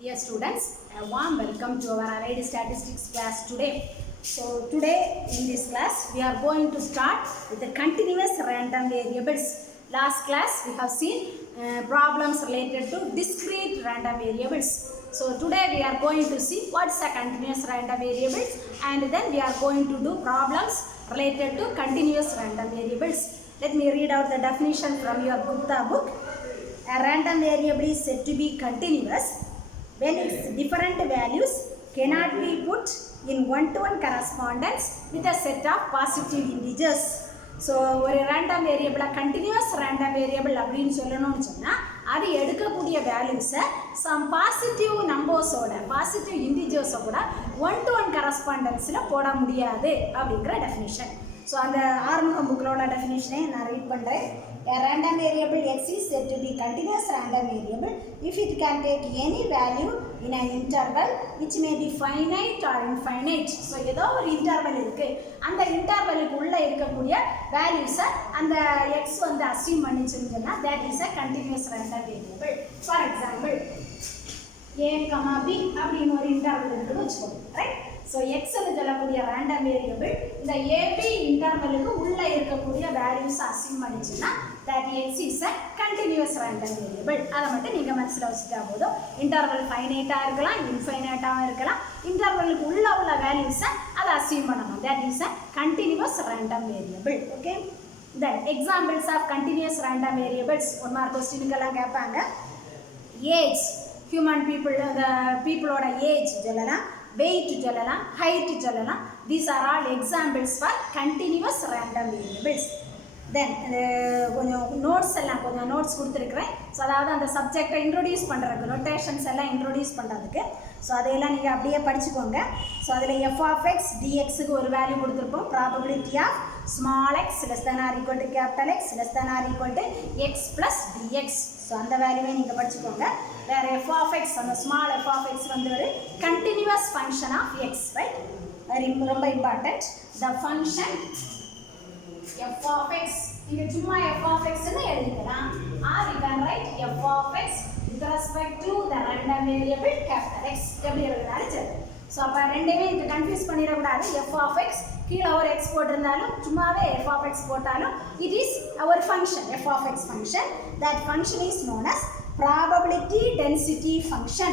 Dear students, a warm welcome to our Allied Statistics class today. So today in this class we are going to start with the continuous random variables. Last class we have seen problems related to discrete random variables. So today we are going to see what's a continuous random variables, and then we are going to do problems related to continuous random variables. Let me read out the definition from your Gupta book. A random variable is said to be continuous when its different values cannot be put in one-to-one correspondence with a set of positive integers. So ஒரு random variable continuous random variable அப்படின்னு சொல்லணும்னு சொன்னா அது எடுக்கக்கூடிய வேல்யூஸை some positive நம்பர்ஸோட பாசிட்டிவ் இன்டிஜர்ஸை கூட ஒன்-டு-ஒன் கரஸ்பாண்டன்ஸில் போட முடியாது அப்படிங்கிற டெஃபினிஷன். ஸோ அந்த ஆரம்ப புக்களோட டெஃபினிஷனை நான் ரீட் பண்ணுறேன். A random variable x is said to be continuous random variable if it can take any value in an interval which may be finite or infinite. So ஏதோ ஒரு இன்டர்வல் இருக்குது, அந்த இன்டர்வலுக்கு உள்ளே இருக்கக்கூடிய வேல்யூஸை அந்த எக்ஸ் வந்து அஸ்யூம் பண்ணிச்சுன்னு சொன்னால் that is a continuous random variable. For example, a, b அப்படின்னு ஒரு இன்டர்வல் இருக்குன்னு வச்சுக்கோங்க, ரைட்? ஸோ எக்ஸ்ன்னு சொல்லக்கூடிய ரேண்டம் வேரியபிள் இந்த ஏபி இன்டர்வலுக்கு உள்ளே இருக்கக்கூடிய வேல்யூஸ் அஸ்யூம் பண்ணிச்சுன்னா that X is a continuous random variable. அதை மட்டும் நீங்கள் மனசில் வச்சுட்டா போதும். இன்டர்வல் ஃபைனைட்டாக இருக்கலாம், இன்ஃபைனைட்டாகவும் இருக்கலாம். இன்டர்வலுக்கு உள்ள வேல்யூஸை அதை அஸ்யூம் பண்ணணும். That is a continuous random variable. Okay, then examples of continuous random variables one mark கொஸ்டினுக்கெல்லாம் கேட்பாங்க. ஏஜ், ஹியூமன் பீப்புள், அந்த பீப்புளோட ஏஜ் சொல்லலாம், weight சொல்லலாம், height சொல்லலாம். These are all examples for continuous random variables. Then கொஞ்சம் நோட்ஸ் எல்லாம் கொஞ்சம் நோட்ஸ் கொடுத்துருக்குறேன். ஸோ அதாவது அந்த சப்ஜெக்டை இன்ட்ரோடியூஸ் பண்ணுறதுக்கு நோட்டேஷன்ஸ் எல்லாம் இன்ட்ரோடியூஸ் பண்ணுறதுக்கு. ஸோ அதையெல்லாம் நீங்கள் அப்படியே படிச்சுக்கோங்க. ஸோ அதில் எஃப் ஆஃப் எக்ஸ் டிஎக்ஸுக்கு ஒரு வேல்யூ கொடுத்துருப்போம். Probability of small x less than or equal to capital x less than or equal to x plus dx. So அந்த வேல்யூவை நீங்கள் படிச்சுக்கோங்க. வேறு எஃப் ஆஃப் எக்ஸ், அந்த ஸ்மால் எஃப் ஆஃப் எக்ஸ் வந்து ஒரு continuous function of x, right? அது ரொம்ப important. The function f of x, இங்க சும்மா f of x ன்னு எழுதிக்கலாம், or you can write f of x with respect to the random variable capital X. எப்படி எழுதினாலும் சரி. ஸோ அப்போ ரெண்டுமே இது கன்ஃபியூஸ் பண்ணிடக்கூடாது. f of x கீழே ஒரு x போட்டிருந்தாலும் சும்மாவே f of x போட்டாலும் it is our function, f of x function. That function is known as probability density function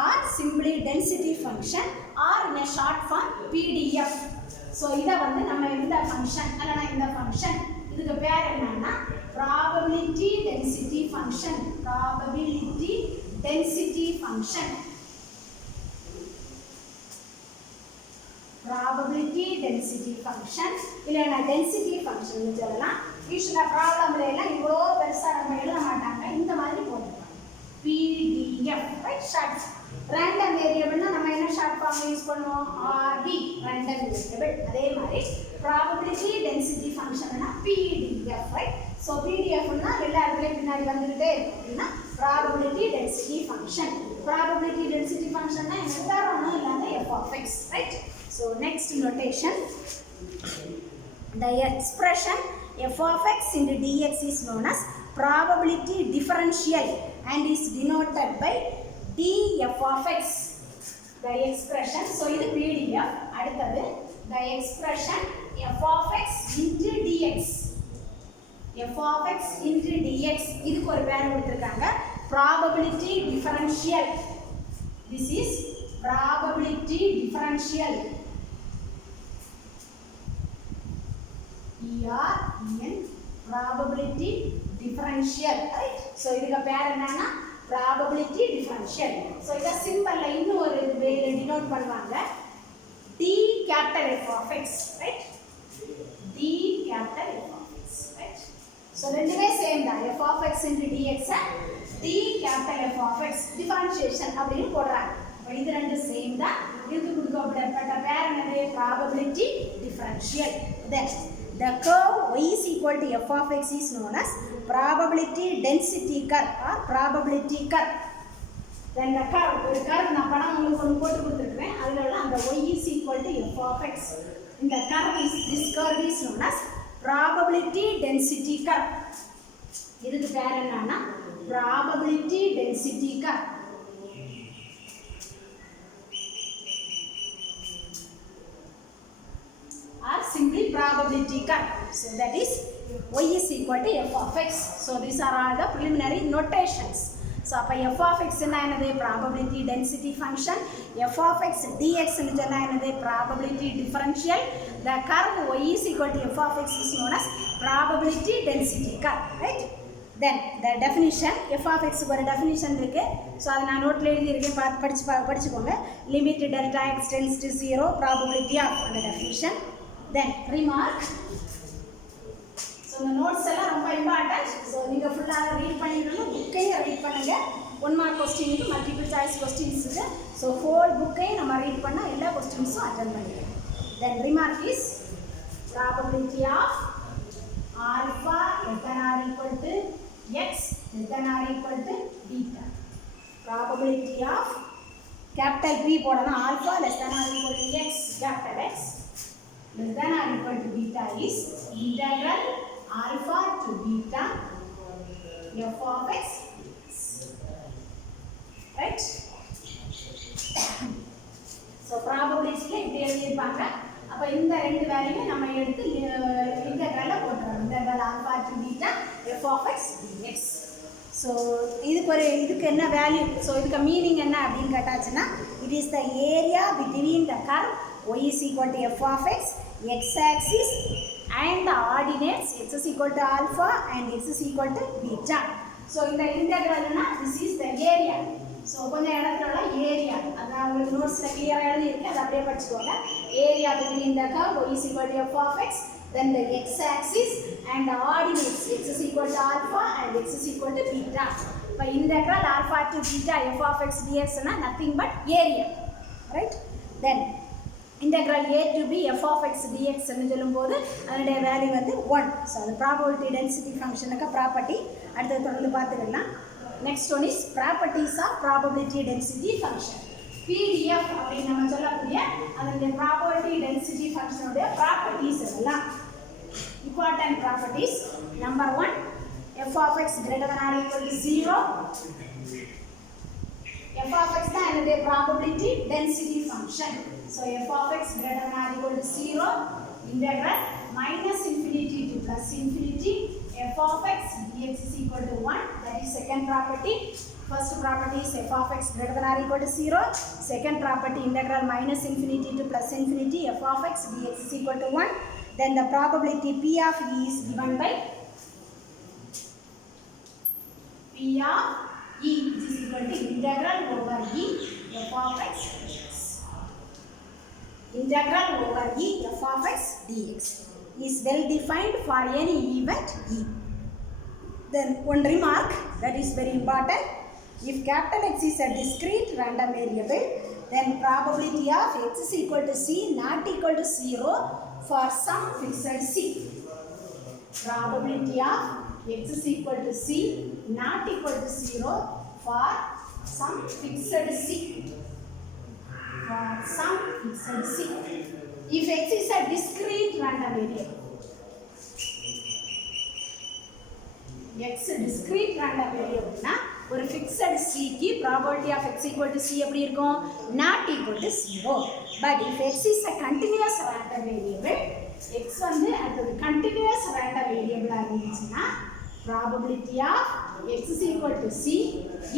or simply density function or in a short form PDF. So இதை வந்து நம்ம இந்த ஃபங்க்ஷன் இல்லைனா இந்த ஃபங்க்ஷன் இதுக்கு பேர் என்னன்னா probability density function. Probability density function, probability density function இல்லைன்னா டென்சிட்டி ஃபங்க்ஷன் சொல்லலாம். யூஸ்வலாக ப்ராப்ளம்ல எல்லாம் இவ்வளோ பெருசாக நம்ம எழுத மாட்டாங்க, இந்த மாதிரி போட்டுருப்பாங்க PDF, ரைட்? ஷார்ட் ரேண்டம் வேரியபிள்னா நம்ம என்ன ஷார்ட் ஃபார்ம் யூஸ் பண்ணுவோம்? RD, random variable. அதே மாதிரி ப்ராபபிலிட்டி டென்சிட்டி ஃபங்க்ஷன்னா PDF, ரைட்? ஸோ PDFனா எல்லா இடத்துலையும் பின்னாடி வந்துக்கிட்டே இருக்கும். அப்படின்னா probability density function. Probability density ஃபங்க்ஷன்னா வேற ஒன்றும் இல்லாத f of x, right? So next notation, the expression f of x into dx is known as probability differential and is denoted by df of x. The expression, so இது PDF. அடுத்தது the expression f of x into dx. f of x into dx இதுக்கு ஒரு பேர் கொடுத்திருக்காங்க probability differential. This is probability differential. PREN, probability differential, right? So இதுக்கு பேர் என்னன்னா probability differential. So இதை சிம்பிளில் இன்னும் ஒரு வேலை டினோட் பண்ணுவாங்க, D capital F of x, right? D capital F of x, right? So ரெண்டுமே சேம் தான். F of x into dx D capital F of x differentiation அப்படின்னு போடுறாங்க. இப்போ இது ரெண்டு சேம் தான். இதுக்கு கொடுக்கப்பட்ட பேர் என்னது? probability differential. Then the curve y is equal to f of x is known as probability density curve or probability curve. Then the curve, ஒரு curve நான் படம் உங்களுக்கு ஒன்று போட்டு கொடுத்துருக்கிறேன். அதில் உள்ள அந்த y is equal to f of x. இந்த curve is, this curve is known as probability density curve. இதுக்கு பேர் என்னன்னா probability density curve. So that is y is equal to f of x. So these are all the preliminary notations. So அப்போ f of x என்ன என்னது probability density function, f of x dx என்ன என்னது probability differential. The curve y is equal to f of x is known as probability density curve, right? Then the definition, f of x ஒரு definition இருக்கு. ஸோ அதை நான் நோட்டில் எழுதியிருக்கேன், படிச்சுக்கோங்க. Limit delta x tends to 0, probability of அந்த definition. Then remark. இந்த நோட்ஸ் எல்லாம் ரொம்ப இம்பார்ட்டன்ட். ஸோ நீங்கள் ஃபுல்லாக ரீட் பண்ணிடணும், புக்கையும் ரீட் பண்ணுங்கள். 1 மார்க் கொஸ்டினுக்கு மல்டிபிள் சாய்ஸ் கொஸ்டின்ஸ் இருக்குது. ஸோ ஹோல் புக்கையும் நம்ம ரீட் பண்ணால் எல்லா கொஸ்டின்ஸும் அட்டென்ட் பண்ணிக்கலாம். Then remark is probability of alpha less than or equal to x less than or equal to beta. Probability of capital P போடணும். Alpha less than or equal to x capital X less than or equal to beta is integral alpha to beta f of x, right? So probability இப்படி எழுதிருப்பாங்க. அப்ப இந்த ரெண்டு வேல்யூ நம்ம எடுத்து இன்டெக்ரல்ல போட்டுறோம். Integral alpha to beta f of x dx. So இதுக்கு என்ன வேல்யூ, ஸோ இதுக்கு மீனிங் என்ன அப்படின்னு கேட்டாச்சுன்னா, it is the area between the curve y is equal to f of x, x axis and the ordinates x is equal to alpha and x is equal to beta. So இந்த இன்டெக்ரல்னா this is the area. So கொஞ்சம் இடத்துல ஏரியா அதான் உங்களுக்கு நோட்ஸில் கிளியராக எழுதியிருக்கு, அதை அப்படியே படிச்சுக்கோங்க. Area between the curve y is equal to f of x, then the x axis and the ordinates x is equal to alpha and x is equal to beta. இப்போ integral alpha to beta f of x dx னா nothing but area, right? Then integral a to b f of x dx ன்னு சொல்லும்போது அதனுடைய வேல்யூ வந்து 1. ஸோ அது probability density ஃபங்க்ஷனுக்கு ப்ராப்பர்ட்டி. அடுத்தது தொடர்ந்து பார்த்துக்கலாம். Next one is properties of probability density function. PDF அப்படின்னு நம்ம சொல்லக்கூடிய அதனுடைய ப்ராபபிலிட்டி டென்சிட்டி ஃபங்க்ஷனுடைய ப்ராப்பர்ட்டிஸ் எல்லாம் important properties. Number 1, f of x greater than or equal to 0. f of x தான் என்னுடைய probability density function. So f of x greater than or equal to 0, integral minus infinity to plus infinity f of x dx is equal to 1. That is second property. First property is f of x greater than or equal to 0. Second property, integral minus infinity to plus infinity f of x dx is equal to 1. Then the probability P of E is given by P of E, which is equal to integral over E f of x dx. Integral over E f of x dx is well defined for any event E. Then one remark that is very important. If capital X is a discrete random variable, then probability of x is equal to c not equal to 0 for some fixed c. Probability of x is equal to c not equal to 0 for some fixed c. For some fixed c. If x is a discrete random variable, x discrete random variable na ஒரு fixed c க்கு probability of x equal to c எப்படி இருக்கும், not equal to 0. But if x is a continuous random variable, x வந்து அது continuous random variable ஆ இருந்துச்சுன்னா probability of x is equal to c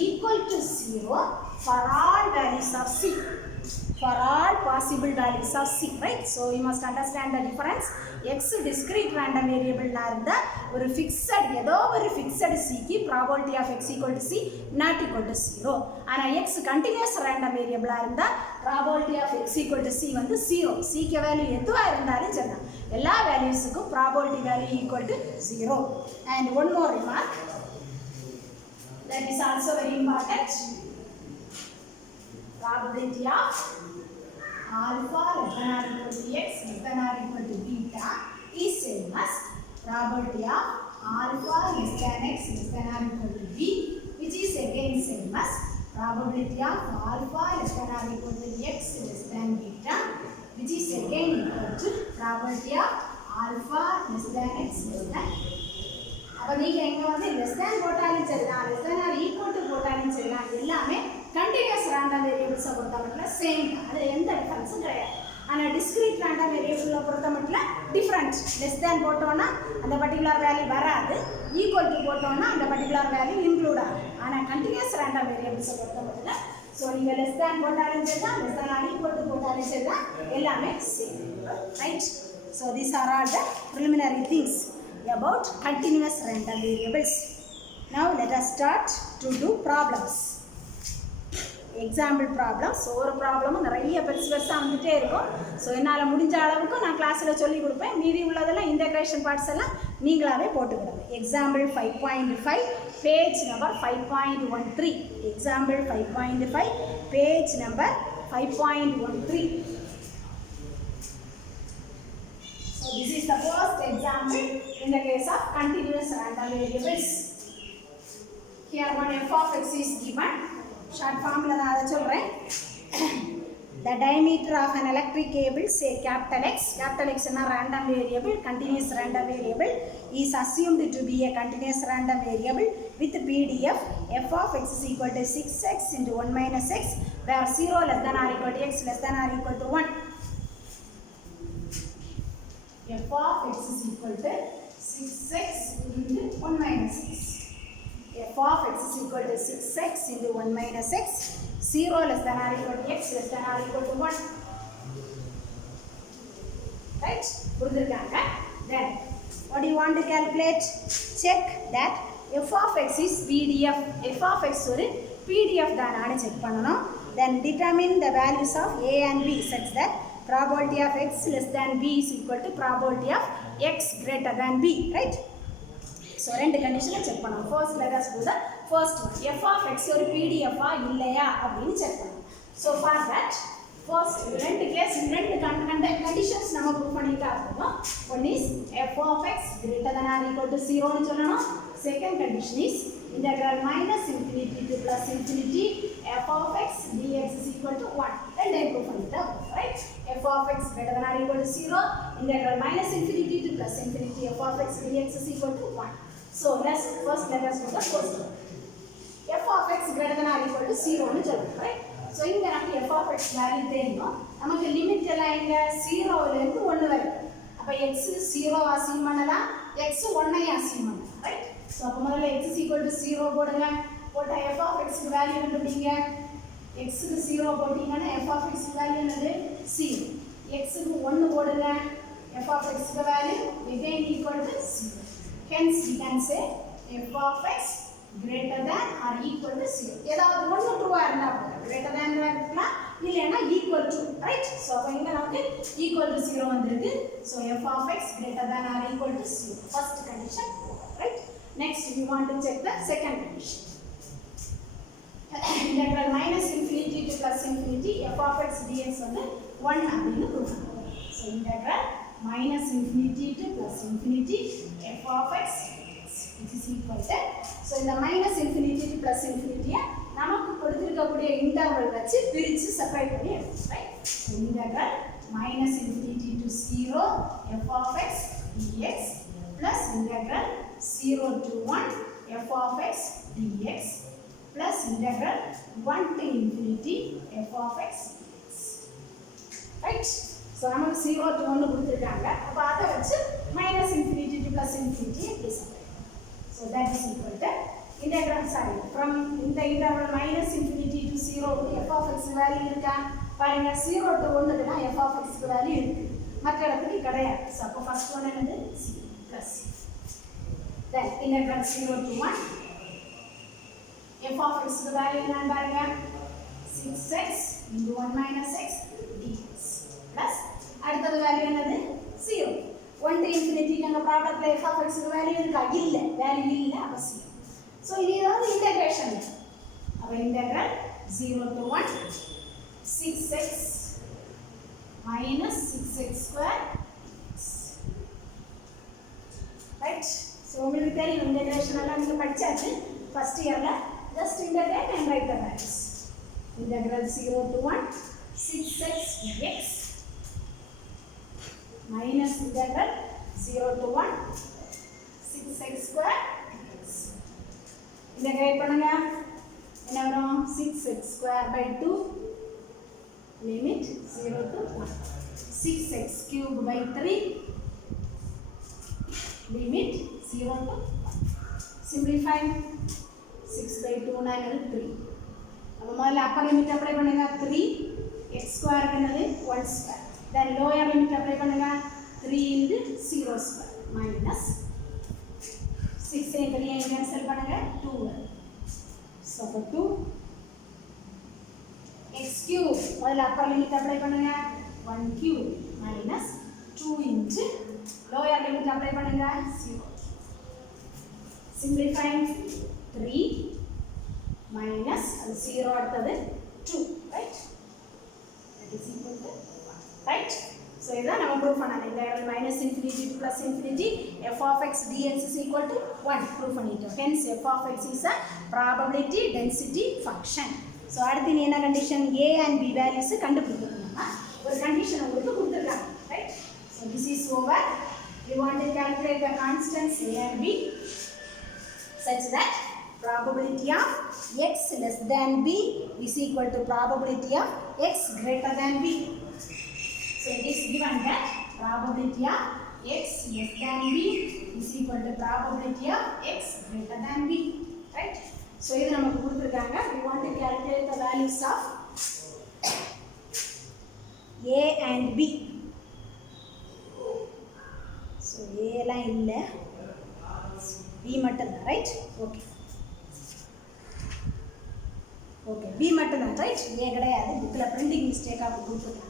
equal to 0 for all values of c. For all possible values of c, right? So you must understand the difference. X discrete random variable la irundha ஒரு fixed ஏதோ ஒரு fixed c க்கு probability of x equal to c not equal to 0. ஆனா x continuous random variable இருந்தா probability of x equal to c வந்து 0. c க்கு வேல்யூ எதுவா இருந்தாலும் சரிதான், எல்லா வேல்யூஸ்க்கும் probability value equal to 0. And one more remark that is also very important. Probability of alpha less than or equal to x less than or equal to beta is same as probability of alpha less than x less than or equal to b, which is again same as probability of alpha less than or equal to x less than beta, which is again equal to probability of alpha less than x less than. அப்ப நீங்க எங்க வந்து less than போட்டாலும் சரிதான், less than or equal to போட்டாலும் சரிதான், எல்லாமே continuous random variables பொறுத்தவரைக்கும் சேம் தான், அது எந்த டிஃபரன்ஸும் கிடையாது. ஆனால் டிஸ்கிரீட் ரேண்டம் வேரியபிளை பொறுத்த மட்டும் டிஃப்ரெண்ட். லெஸ் தேன் போட்டோன்னா அந்த பர்டிகுலர் வேல்யூ வராது, ஈக்குவல் டு போட்டோன்னா அந்த பர்டிகுலர் வேல்யூ இன்க்ளூட் ஆகும். ஆனால் கண்டினியூஸ் ரேண்டம் வேரியபிள்ஸை பொறுத்த மட்டும் ஸோ நீங்கள் லெஸ் தேன் போட்டாலும் சரி தான், லெஸ் தேன் ஈக்குவல் டு போட்டாலும் சரி தான், எல்லாமே same. Right? So these are all the preliminary things about continuous random variables. Now let us start to do problems. Example problems. ஒரு ப்ராப்ளமும் நிறைய பெருசாக வந்துகிட்டே இருக்கும். ஸோ என்னால் முடிஞ்ச அளவுக்கு நான் கிளாஸில் சொல்லிக் கொடுப்பேன். மீதி உள்ளதெல்லாம் இன்டகிரேஷன் பார்ட்ஸ் எல்லாம் நீங்களாகவே போட்டுக்கிடுங்க. Example 5.5 page number 5.13. Example 5.5 page number 5.13. So this is the first example in the case of continuous random variables. Here one f of x is given. Short form la நான் அதை சொல்றேன். The diameter of an electric cable, say capital X is a random variable, continuous random variable, is assumed to be a continuous random variable with PDF f of x is equal to 6x into 1 minus x, where 0 less than or equal to x less than or equal to 1. F of x is equal to 6x into 1 minus x. F of x is equal to 6x into 1 minus x, 0 less than or equal to x less than or equal to 1. Right? Then what do you want to calculate? Check that f of x is PDF. F of x ஒரு PDF தானான்னு செக் பண்ணணும். Then determine the values of a and b such that probability of x less than b is equal to probability of x greater than b. Right? So ரெண்டு கண்டிஷனை செக் பண்ணணும். First let us do the first one. F of x ஒரு PDF இல்லையா அப்படின்னு செக் பண்ணணும். So for that first ரெண்டு கேஸ் ரெண்டு கண்டிஷன்ஸ் நம்ம ப்ரூவ் பண்ணிட்டா இருக்கோம். One is f of x greater than or equal to 0 னு சொல்லணும். Second condition is integral minus infinity to plus infinity f of x dx is equal to 1. ரெண்டே ப்ரூவ் பண்ணிட்டா. Right? F of x greater than or equal to 0, integral minus infinity to plus infinity f of x dx is equal to 1. So first let us do the first one. F of x greater than or equal to 0 னு சொல்றோம். Right? So இங்க நமக்கு f of x value தெரியும். நமக்கு லிமிட் எல்லாம் எங்க 0 ல இருந்து 1 வரைக்கும். அப்ப x 0 அசீவ் பண்ணலாம், x 1 ஐ அசீவ் பண்ணலாம். ரைட்? சோ அப்ப முதல்ல x is equal to 0 போடுங்க. போட்டா f of x க்கு வேல்யூ கண்டுபிடிங்க. x க்கு 0 போட்டீங்கன்னா f of x க்கு வேல்யூ என்னது? 0. x க்கு 1 போடுங்க. f of x க்கு value again equal to 0. Hence we can say f of x greater than or equal to 0. ஏதாவது ஒன்று ட்ரூவா இருந்தா போதும். greater than இருக்கலாம் இல்லைன்னா equal to. right? so அப்ப இங்க நமக்கு equal to 0 வந்திருக்கு. so f of x greater than or equal to 0. first condition. right? next we want to check the second condition. integral minus infinity to plus infinity f of x dx வந்து 1 அப்படின்னு ப்ரூவ் பண்ணுவோம். so integral minus infinity to plus infinity f of x which is equal to, so இந்த minus infinity to plus infinity நமக்கு கொடுத்திருக்கக்கூடிய இன்டர்வல் வச்சு பிரிச்சு செப்பரேட் பண்ணி எடுப்போம். Right? so integral minus infinity to 0 f of x dx plus integral 0 to 1 f of x dx plus integral 1 to infinity f of x dx. Right? So நமக்கு 0 to 1 கொடுத்திருக்காங்க. அப்ப அதை வச்சு minus infinity to plus infinity எப்படி separate. so that is equal to integral from இந்த interval minus infinity to 0 க்கு f of x value இருக்கா? பாருங்க 0 to 1 க்குனா f of x வேல்யூ இருக்கு. மற்ற இடத்துக்கு கிடையாது. so அப்ப ஃபர்ஸ்ட் ஒன் என்னது? 0 plus then integral 0 to 1 f of x வேல்யூ என்னன்னு பாருங்க 6x into 1 minus x dx plus அடுத்தது வேல்யூ என்னது? 0. 1 to infinity நம்ம ப்ராப்ளம்ல f of x வேல்யூ இருக்கா? இல்ல. வேல்யூ இல்ல. அப்ப 0. சோ இது வந்து இன்டகிரேஷன். அப்ப இன்டகிரல் 0 to 1 6x minus 6x square. right? So உங்களுக்கு தெரியும் இன்டகிரேஷன் எல்லாம் நீங்க படிச்சாச்சு ஃபர்ஸ்ட் இயர்ல. just integrate and write the values. integral 0 to 1 6x dx minus integral 0 to 1 6x square dx. integrate பண்ணுங்க. என்ன வரும்? 6x square by 2 limit 0 to 1. 6x cube by 3 limit 0 to 1. Simplify 6 by 2 9 3. अब முதல்ல upper limit apply பண்ணுங்க 3 x square என்னது 1 square. Then lower limit apply பண்ணுங்க 3 into 0 square minus 6 and 3 cancel பண்ணுங்க 2. So for 2 x cube முதல்ல upper limit apply பண்ணுங்க 1 cube minus 2 into lower limit apply பண்ணுங்க 0. Simplifying 3 minus 0 அடுத்தது 2, right? That is equal to 1, right? So இதான் நம்ம proof பண்ணலாம். Integral minus infinity to plus infinity f of x dx is equal to 1 proof பண்ணிட்டோம். Hence f of x is a probability density function. So அடுத்து என்ன condition a and b values கண்டுபிடிக்கணும்னா ஒரு condition உங்களுக்கு கொடுத்திருக்காங்க, right? So this is over. We want to calculate the constants a and b such that probability of x less than b is equal to probability of x greater than b. So it is given that probability of x less than b is equal to probability of x greater than b, right? So இது நமக்கு கொடுத்திருக்காங்க. We want to calculate the values of a and b. So a எல்லாம் இல்ல, b மட்டும் தான், right? Okay. Okay, b மட்டும் தான், right? a கிடையாது. புக்ல printing mistake ஆக கொடுத்திருக்காங்க.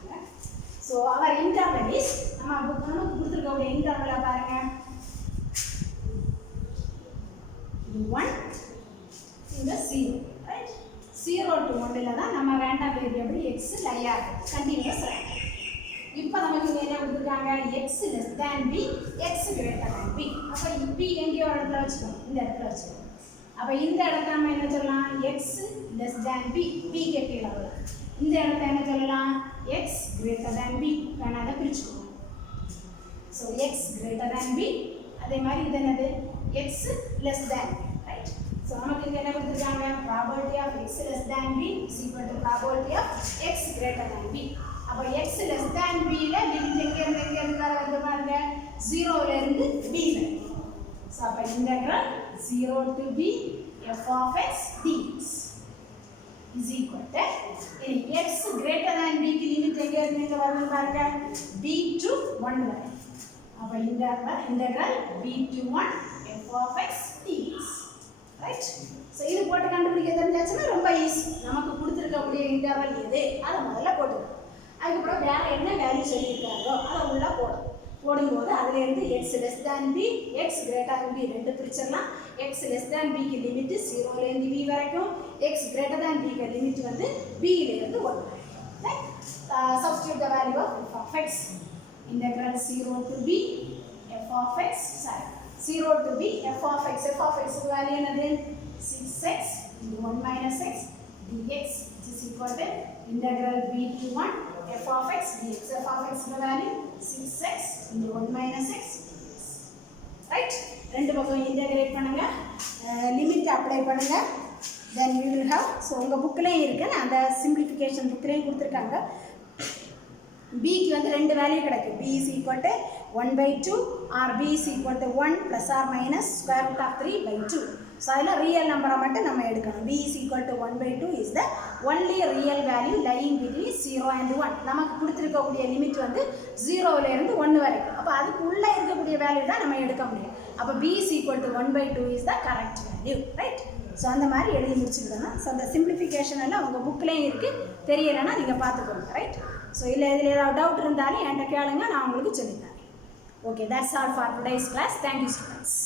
So our interval is நம்ம புக்ல கொடுத்திருக்க interval பாருங்க 1 இந்த 0, right? 0 to 1 ல தான் நம்ம random variable x lie ஆகுது, continuous random. இப்போ நமக்கு என்ன கொடுத்திருக்காங்க x less than b x greater than b. அப்ப b எங்க ஒரு இடத்துல வச்சுக்கணும், இந்த இடத்துல வச்சுக்கணும். அப்ப இந்த இடத்துல நம்ம என்ன சொல்லலாம் x less than b, b க்கு கீழ வரும். இந்த இடத்துல என்ன சொல்லலாம் x greater than b, நான் அதை பிரிச்சுக்குவோம். So x greater than b, அதே மாதிரி இது என்னது x less than b, right? So நமக்கு இங்க என்ன கொடுத்திருக்காங்க probability of x less than b is equal to probability of x greater than b. அப்ப x less than b ல லிமிட் எங்க இருந்து வர வருது பாருங்க 0 ல இருந்து b வரைக்கும். So அப்ப integral 0 to b f of x dx is equal to x greater than b की लिमिट எங்க இருந்து வருது பாருங்க b to 1 வரை. அப்ப integral b to 1 f of x dx, right? So இது போட்டு கண்டுபிடிக்க தெரிஞ்சாச்சுன்னா ரொம்ப ஈஸி. நமக்கு கொடுத்திருக்கக்கூடிய இன்டர்வல் எது அதை முதல்ல போட்டுக்கணும். அதுக்கப்புறம் வேற என்ன வேல்யூ சொல்லியிருக்காங்களோ அதை உள்ள போடும்போது அதுல இருந்து x less than b x greater than b ரெண்டு பிரிச்சிடலாம். x less than b க்கு லிமிட் 0 ல இருந்து b வரைக்கும், x greater than b க்கு லிமிட் வந்து b ல இருந்து 1 வரைக்கும், right? Substitute the value of x. Integral 0 to b f of x, sorry, 0 to b f of x க்கு வேல்யூ என்னது 6x into 1 minus x dx which is equal to integral b to 1 f of x dx. F of x க்கு value 6x into 1 minus x, right? ரெண்டு பக்கம் இன்டகிரேட் பண்ணுங்க, limit apply பண்ணுங்க, then we will have. So உங்க புக்லயே இருக்கு, அந்த சிம்பிளிஃபிகேஷன் புக்லயே கொடுத்திருக்காங்க. b க்கு வந்து ரெண்டு வேல்யூ கிடைக்கும். b is equal to 1 by 2 or b is equal to 1 plus or minus square root of 3 by 2. So அதில் ரியல் நம்பரை மட்டும் நம்ம எடுக்கணும். b is equal to 1 by 2 is the only real value lying between 0 and 1. நமக்கு கொடுத்திருக்கக்கூடிய லிமிட் வந்து 0 ல இருந்து 1 வரைக்கும். அப்போ அதுக்கு உள்ள இருக்கக்கூடிய வேல்யூ தான் நம்ம எடுக்க முடியும். அப்போ b is equal to 1 by 2 is the correct value, right? So அந்த மாதிரி எழுதி முடிச்சுக்கிட்டோம்னா ஸோ அந்த சிம்பிளிஃபிகேஷன் எல்லாம் உங்கள் புக்லேயும் இருக்குது, தெரியலைன்னா நீங்கள் பார்த்துக்கோங்க, ரைட்? ஸோ இல்லை இதில் ஏதாவது டவுட் இருந்தாலும் என்கிட்ட கேளுங்க, நான் உங்களுக்கு சொல்லித்தரேன். Okay, that's all for today's class. Thank you students.